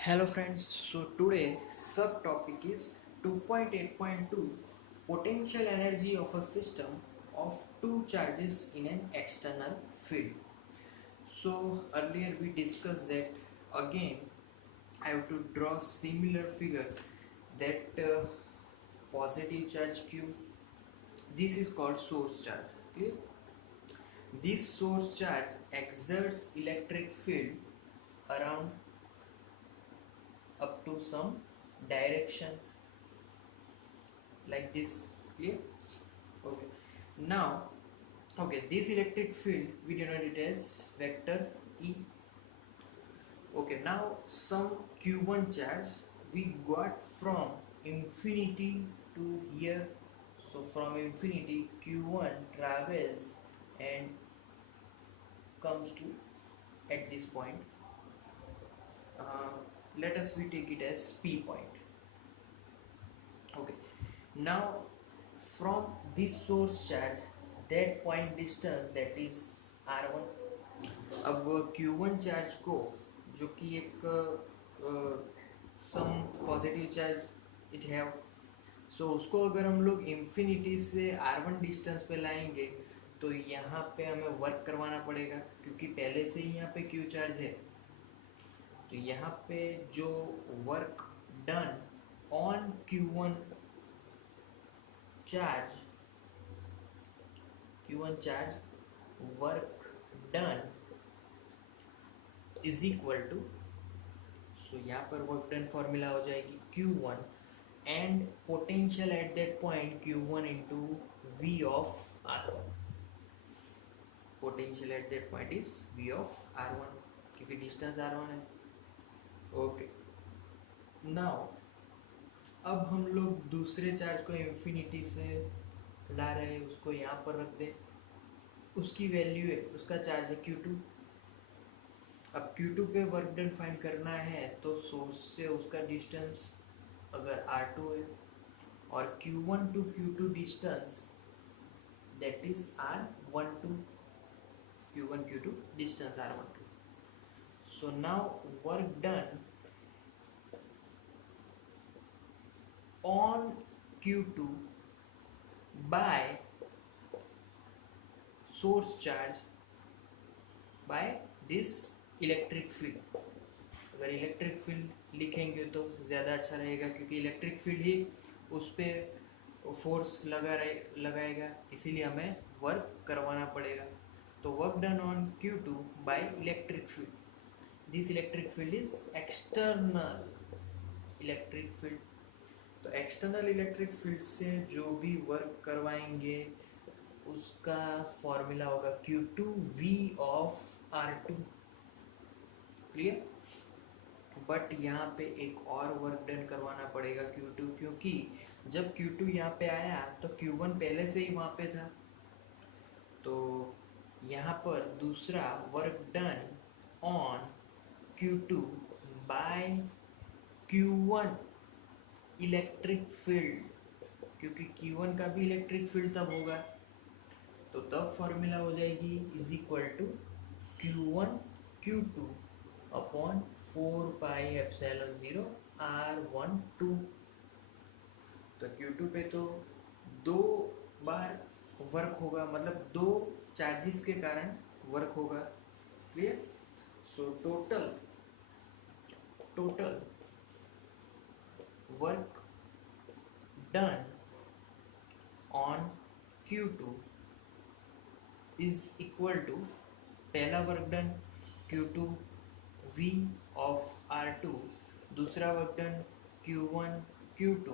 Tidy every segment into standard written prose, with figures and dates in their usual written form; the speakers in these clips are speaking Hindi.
Hello friends, so today subtopic is 2.8.2 potential energy of a system of two charges in an external field. So earlier we discussed that again I have to draw similar figure that positive charge Q, this is called source charge. Clear? This source charge exerts electric field around up to some direction like this. Clear? Okay, now this electric field we denote it as vector E. Okay, now some q1 charge we got from infinity to here. So from infinity q1 travels and comes to at this point. uh, Let us we take it as p point. Okay, now from this source charge that point distance that is r1. अब Q1 चार्ज को जो कि एक some positive charge it have, so उसको अगर हम लोग इंफिनिटी से R1 डिस्टेंस पे लाएंगे तो यहाँ पे हमें वर्क करवाना पड़ेगा क्योंकि पहले से ही यहाँ पे Q चार्ज है। तो यहाँ पे जो work done on Q1 charge, work done is equal to, so यहाँ पर वर्क डन फॉर्मूला हो जाएगी Q1 and potential at that point Q1 into V of R1। Potential at that point is V of R1 क्योंकि डिस्टेंस R1 है। ओके, नाउ अब हम लोग दूसरे चार्ज को इंफिनिटी से ला रहे हैं, उसको यहाँ पर रख दें, उसकी वैल्यू है, उसका चार्ज है Q2। अब Q2 पे वर्क डन फाइंड करना है तो सोर्स से उसका डिस्टेंस अगर R2 है और Q1 टू Q2 distance that is R12, Q1 Q2 distance R12। So now work done on Q2 by source charge by this electric field। अगर इलेक्ट्रिक फील्ड लिखेंगे तो ज़्यादा अच्छा रहेगा क्योंकि इलेक्ट्रिक फील्ड ही उस पर फोर्स लगाएगा, इसीलिए हमें वर्क करवाना पड़ेगा। तो work done on Q2 by electric field, this electric field is external electric field. तो एक्सटर्नल इलेक्ट्रिक फील्ड से जो भी वर्क करवाएंगे उसका फॉर्मूला होगा Q2V of R2। Clear? But यहाँ पे एक और वर्क डन करवाना पड़ेगा Q2, क्योंकि जब Q2 यहाँ पे आया तो Q1 पहले से ही वहाँ पे था। तो यहाँ पर दूसरा work done on Q2 by Q1 electric field, क्योंकि Q1 का भी इलेक्ट्रिक फील्ड तब होगा, तो तब फॉर्मूला हो जाएगी is equal to Q1 Q2 upon 4 pi epsilon 0 R12। तो Q2 पे तो दो बार वर्क होगा, मतलब दो चार्जेस के कारण वर्क होगा। Clear? So total work done on Q2 is equal to, पहला work done Q2 V of R2, दूसरा work done Q1 Q2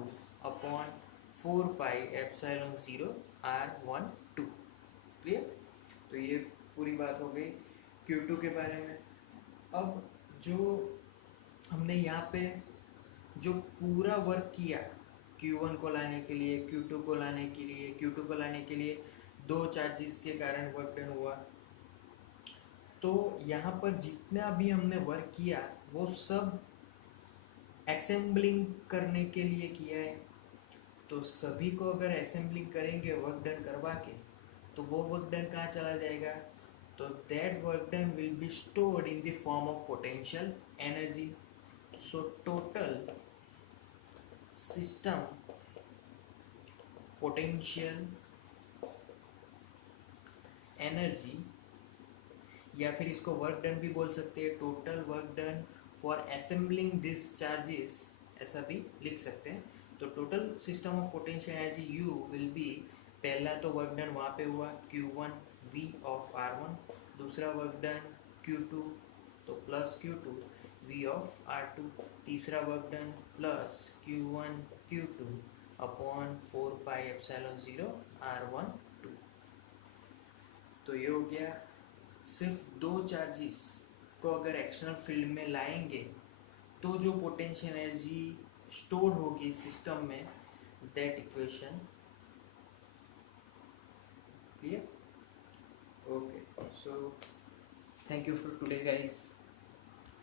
upon 4 pi epsilon 0 R12। Clear? तो ये पूरी बात हो गई Q2 के बारे में। अब जो हमने यहाँ पे जो पूरा वर्क किया Q1 को लाने के लिए, Q2 को लाने के लिए, Q2 को लाने के लिए दो चार्जेस के कारण वर्क डन हुआ, तो यहाँ पर जितना भी हमने वर्क किया वो सब असेंबलिंग करने के लिए किया है। तो सभी को अगर असेंबलिंग करेंगे वर्क डन करवा के तो वो वर्क डन कहाँ चला जाएगा? तो that work done will be stored in the form of potential energy. So total system potential energy, या फिर इसको वर्क डन भी बोल सकते हैं, total work done for assembling this charges, ऐसा भी लिख सकते हैं। तो total system of potential energy U will be, पहला तो वर्क डन वहाँ पे हुआ Q1 V ऑफ R1, दूसरा वर्क डन Q2 तो plus Q2 V of R2, तीसरा work done plus Q1 Q2 upon 4 pi epsilon 0 R1 2। तो ये हो गया, सिर्फ दो चार्जेस को अगर एक्सटर्नल फील्ड में लाएंगे तो जो पोटेंशियल एनर्जी स्टोर होगी सिस्टम में, that equation clear. Okay, so thank you for today guys.